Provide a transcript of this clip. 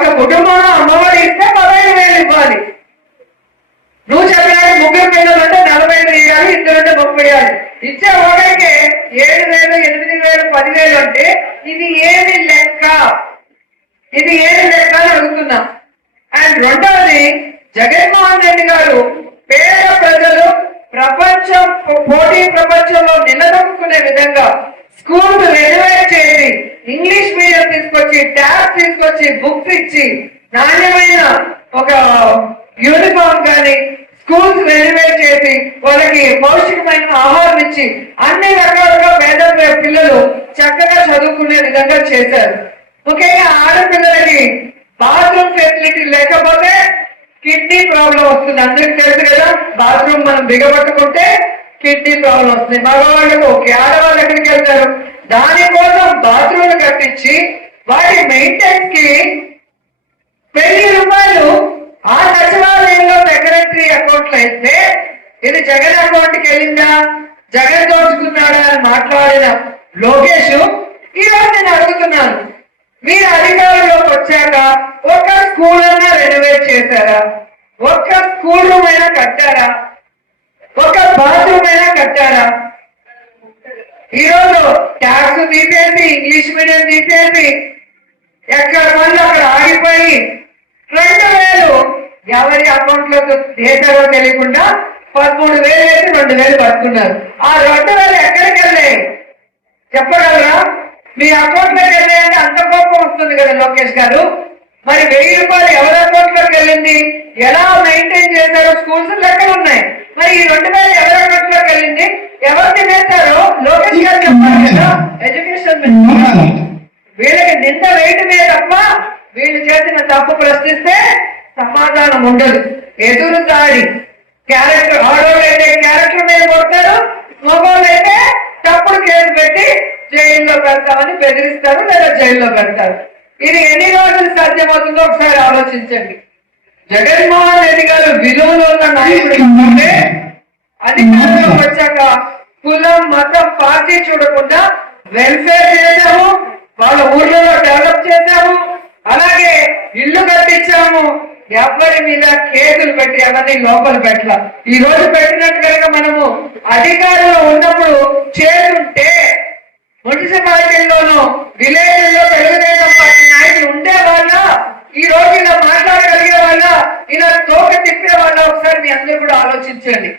ఒక కుటుంబంలో అమ్మఒడి ఇస్తే పదహైదు వేలు ఇవ్వాలి. నువ్వు చెప్పినట్టు ముగ్గురు పిల్లలు అంటే నలభై ఐదు వేయాలి ఇద్దరుంటే ముప్పై వేయాలి. ఇచ్చే ఒకరికి ఏడు వేలు ఎనిమిది వేలు పదివేలు అంటే ఇది ఏది లెక్క? ఇది ఏది లెక్క అని అడుగుతున్నాం. అండ్ రెండవది జగన్మోహన్ రెడ్డి గారు పేద ప్రజలు ప్రపంచం పోటీ ప్రపంచంలో నిలదొక్కునే విధంగా స్కూల్ రెనోవేట్ తీసుకొచ్చి ట్యాబ్ తీసుకొచ్చి బుక్స్ ఇచ్చి నాణ్యమైన ఒక యూనిఫామ్ కానీ స్కూల్స్ రెనోవేట్ చేసి వాళ్ళకి పౌష్టికమైన ఆహారం ఇచ్చి అన్ని రకాలుగా పేద పిల్లలు చక్కగా చదువుకునే విధంగా చేశారు. ముఖ్యంగా ఆడపిల్లలకి బాత్రూమ్ ఫెసిలిటీ లేకపోతే కిడ్నీ ప్రాబ్లం వస్తుంది. అందరికి తెలుసు కదా బాత్రూమ్ మనం బిగబట్టుకుంటే కిడ్నీ ప్రాబ్లం వస్తుంది. మగవాళ్ళకు ఓకే ఆడవాళ్ళు ఎక్కడికి వెళ్తారు? దానికోసం బాత్రూమ్లు కట్టించి వాటి మెయింటెన్స్కి వెయ్యి రూపాయలు ఆ సచివాలయంలో సెక్రటరీ అకౌంట్లో ఇస్తే ఇది జగన్ అకౌంట్కి వెళ్ళిందా? జగన్ దోచుకున్నాడా అని మాట్లాడిన లోకేష్ ఈ రోజు నేను అడుగుతున్నాను. మీరు అధికారంలోకి వచ్చాక ఒక స్కూల్ అయినా రెనోవేట్ చేశారా? ఒక్క స్కూల్ రూమ్ అయినా కట్టారా? ఒక బాత్రూమ్ అయినా కట్టారా? ఈరోజు ట్యాక్స్ తీసేసి ఇంగ్లీష్ మీడియం తీసేసి ఎక్కడ వాళ్ళు అక్కడ ఆగిపోయి రెండు వేలు ఎవరి అకౌంట్లో చేశారో తెలియకుండా పదమూడు వేలు వేసి రెండు వేలు పడుతున్నారు ఆ రెండు వేలు ఎక్కడికి వెళ్ళాయి? చెప్పగలరా? మీ అకౌంట్లోకి వెళ్ళాయంటే అంత కోపం వస్తుంది కదా లోకేష్ గారు. మరి వెయ్యి రూపాయలు ఎవరి అకౌంట్లోకి వెళ్ళింది? ఎలా మెయింటైన్ చేశారో స్కూల్స్ లెక్కలు ఉన్నాయి. మరి ఈ రెండు వేలు ఎవరి అకౌంట్లోకి వెళ్ళింది? ఎవరు తినేశారో? లోకేష్ గారు చెప్పారు కదా. ఎడ్యుకేషన్ వీళ్ళకి నింద వేయటమే తప్ప వీళ్ళు చేసిన తప్పు ప్రశ్నిస్తే సమాధానం ఉండదు. ఎదురు దాడి క్యారెక్టర్ ఆడవాళ్ళు అయితే క్యారెక్టర్ మీద కొడతారు మగవాళ్ళు అయితే తప్పుడు కేసు పెట్టి జైల్లో పెడతామని బెదిరిస్తారు లేదా జైల్లో పెడతారు. ఇది ఎన్ని రోజులు సాధ్యమవుతుందో ఒకసారి ఆలోచించండి. జగన్మోహన్ రెడ్డి గారు విలువలో ఉన్న నాయకుడు అంటే వచ్చాక కులం మతం పార్టీ చూడకుండా వెల్ఫేర్ చేశాము వాళ్ళ ఊర్లలో డెవలప్ చేశాము అలాగే ఇల్లు కట్టించాము. ఎవరి మీద కేసులు పెట్టి ఎవరిని లోపల పెట్టాల. ఈ రోజు పెట్టినట్టు కనుక మనము అధికారంలో ఉన్నప్పుడు చేస్తుంటే మున్సిపాలిటీల్లోనూ విలేజ్లో తెలుగుదేశం పార్టీ నాయకులు ఉండే వాళ్ళ ఈ రోజు ఇలా మాట్లాడగలిగే వాళ్ళ ఇలా తోక తిప్పే వాళ్ళ ఒకసారి మీ అందరూ కూడా ఆలోచించండి.